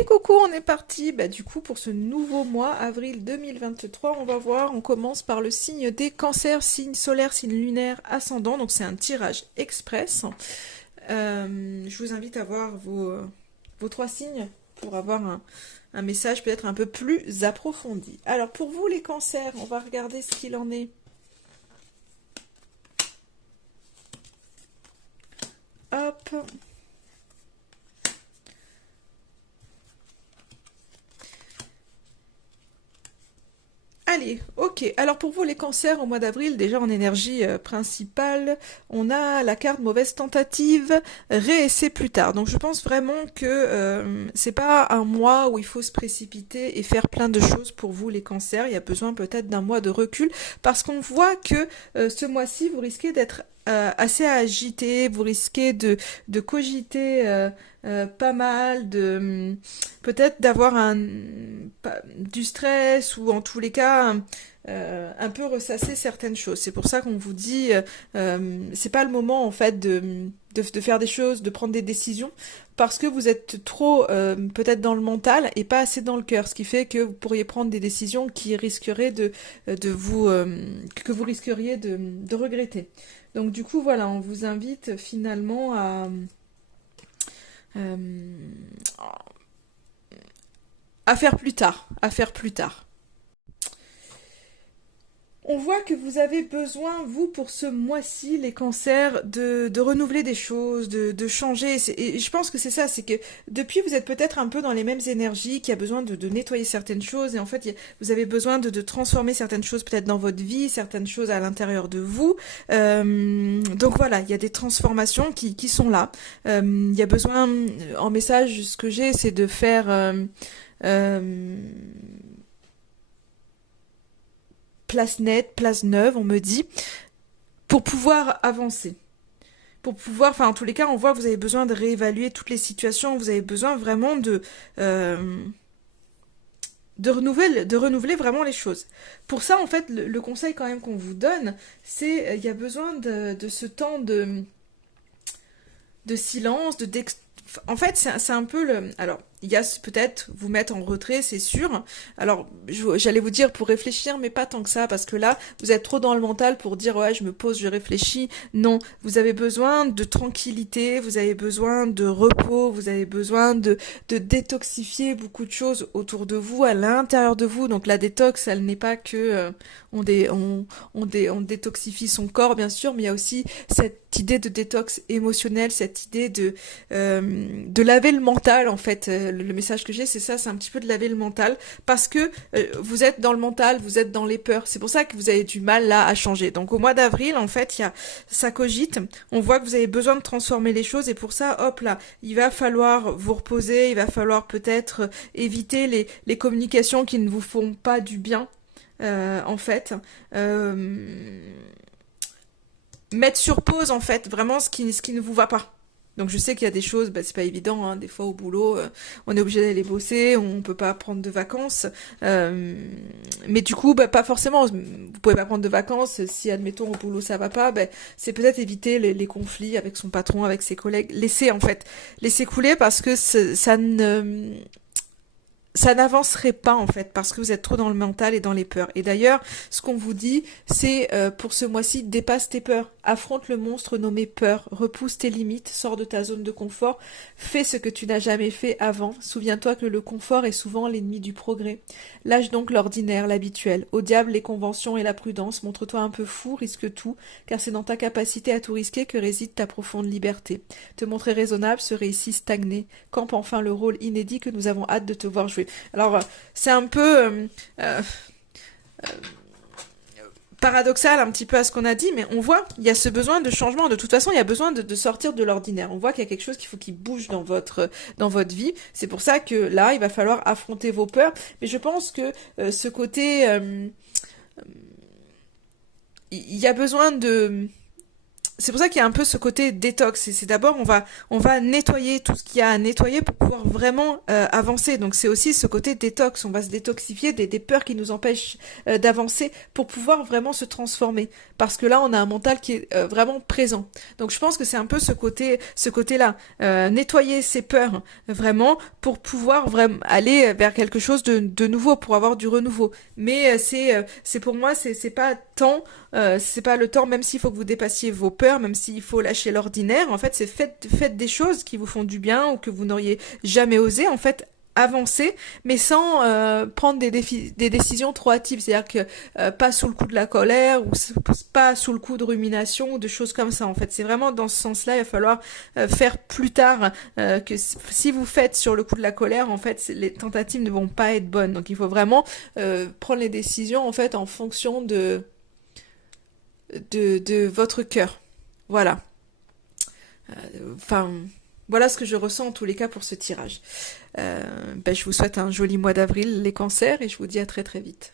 Et coucou, on est parti. Bah, du coup, pour ce nouveau mois, avril 2023, on va voir, on commence par le signe des cancers, signe solaire, signe lunaire, ascendant. Donc c'est un tirage express. Je vous invite à voir vos trois signes pour avoir un message peut-être un peu plus approfondi. Alors pour vous les cancers, on va regarder ce qu'il en est. Hop. Allez, ok. Alors pour vous les cancers au mois d'avril, déjà en énergie principale, on a la carte mauvaise tentative, réessayer plus tard. Donc je pense vraiment que c'est pas un mois où il faut se précipiter et faire plein de choses pour vous les cancers. Il y a besoin peut-être d'un mois de recul parce qu'on voit que ce mois-ci vous risquez d'être assez agité, vous risquez de cogiter pas mal, peut-être d'avoir du stress ou en tous les cas un peu ressasser certaines choses. C'est pour ça qu'on vous dit c'est pas le moment en fait de faire des choses, de prendre des décisions parce que vous êtes trop peut-être dans le mental et pas assez dans le cœur, ce qui fait que vous pourriez prendre des décisions qui risqueraient de vous que vous risqueriez de regretter. Donc du coup voilà, on vous invite finalement euh, à faire plus tard, à faire plus tard. On voit que vous avez besoin, vous, pour ce mois-ci, les cancers, de renouveler des choses, de changer. Et je pense que c'est ça, c'est que depuis, vous êtes peut-être un peu dans les mêmes énergies, qu'il y a besoin de nettoyer certaines choses. Et en fait, vous avez besoin de transformer certaines choses peut-être dans votre vie, certaines choses à l'intérieur de vous. Donc voilà, il y a des transformations qui sont là. Il y a besoin, en message, ce que j'ai, c'est de faire... euh, place nette, place neuve, on me dit, pour pouvoir avancer. Pour pouvoir, enfin en tous les cas, on voit que vous avez besoin de réévaluer toutes les situations, vous avez besoin vraiment de renouveler vraiment les choses. Pour ça, en fait, le conseil quand même qu'on vous donne, c'est il y a besoin de ce temps de silence, en fait, c'est un peu le... Alors, il y a peut-être vous mettre en retrait, c'est sûr. Alors, j'allais vous dire pour réfléchir, mais pas tant que ça, parce que là, vous êtes trop dans le mental pour dire, ouais, je me pose, je réfléchis. Non, vous avez besoin de tranquillité, vous avez besoin de repos, vous avez besoin de détoxifier beaucoup de choses autour de vous, à l'intérieur de vous. Donc la détox, elle n'est pas que on détoxifie son corps, bien sûr, mais il y a aussi cette idée de détox émotionnel, cette idée de laver le mental, en fait. Le message que j'ai, c'est ça, c'est un petit peu de laver le mental, parce que vous êtes dans le mental, vous êtes dans les peurs. C'est pour ça que vous avez du mal là à changer. Donc au mois d'avril, en fait, ça cogite. On voit que vous avez besoin de transformer les choses, et pour ça, hop là, il va falloir vous reposer, il va falloir peut-être éviter les communications qui ne vous font pas du bien. En fait, mettre sur pause en fait vraiment ce qui ne vous va pas. Donc je sais qu'il y a des choses, bah, c'est pas évident, hein, des fois au boulot, on est obligé d'aller bosser, on peut pas prendre de vacances, mais du coup, bah, pas forcément, vous pouvez pas prendre de vacances, si admettons au boulot ça va pas, bah, c'est peut-être éviter les conflits avec son patron, avec ses collègues, laisser couler parce que ça n'avancerait pas en fait parce que vous êtes trop dans le mental et dans les peurs. Et d'ailleurs, ce qu'on vous dit, c'est pour ce mois-ci, dépasse tes peurs, affronte le monstre nommé peur, repousse tes limites, sors de ta zone de confort, fais ce que tu n'as jamais fait avant. Souviens-toi que le confort est souvent l'ennemi du progrès. Lâche donc l'ordinaire, l'habituel. Au diable les conventions et la prudence, montre-toi un peu fou, risque tout, car c'est dans ta capacité à tout risquer que réside ta profonde liberté. Te montrer raisonnable serait ici stagner. Campe enfin le rôle inédit que nous avons hâte de te voir jouer. Alors, c'est un peu paradoxal un petit peu à ce qu'on a dit, mais on voit, il y a ce besoin de changement. De toute façon, il y a besoin de sortir de l'ordinaire. On voit qu'il y a quelque chose qu'il faut qui bouge dans votre vie. C'est pour ça que là, il va falloir affronter vos peurs. Mais je pense que ce côté... il y a besoin c'est pour ça qu'il y a un peu ce côté détox. Et c'est d'abord, on va nettoyer tout ce qu'il y a à nettoyer pour pouvoir vraiment avancer. Donc c'est aussi ce côté détox. On va se détoxifier des peurs qui nous empêchent d'avancer pour pouvoir vraiment se transformer. Parce que là, on a un mental qui est vraiment présent. Donc je pense que c'est un peu ce côté-là. Nettoyer ses peurs vraiment pour pouvoir vraiment aller vers quelque chose de nouveau, pour avoir du renouveau. Mais c'est pour moi, c'est pas tant c'est pas le temps, même s'il faut que vous dépassiez vos peurs, même s'il faut lâcher l'ordinaire, en fait, c'est faites des choses qui vous font du bien ou que vous n'auriez jamais osé, en fait, avancer, mais sans prendre des décisions trop hâtives, c'est-à-dire que pas sous le coup de la colère ou pas sous le coup de rumination ou de choses comme ça, en fait. C'est vraiment dans ce sens-là, il va falloir faire plus tard que si vous faites sur le coup de la colère, en fait, les tentatives ne vont pas être bonnes. Donc il faut vraiment prendre les décisions, en fait, en fonction de votre cœur. Voilà. Enfin, voilà ce que je ressens en tous les cas pour ce tirage. Je vous souhaite un joli mois d'avril, les cancers, et je vous dis à très très vite.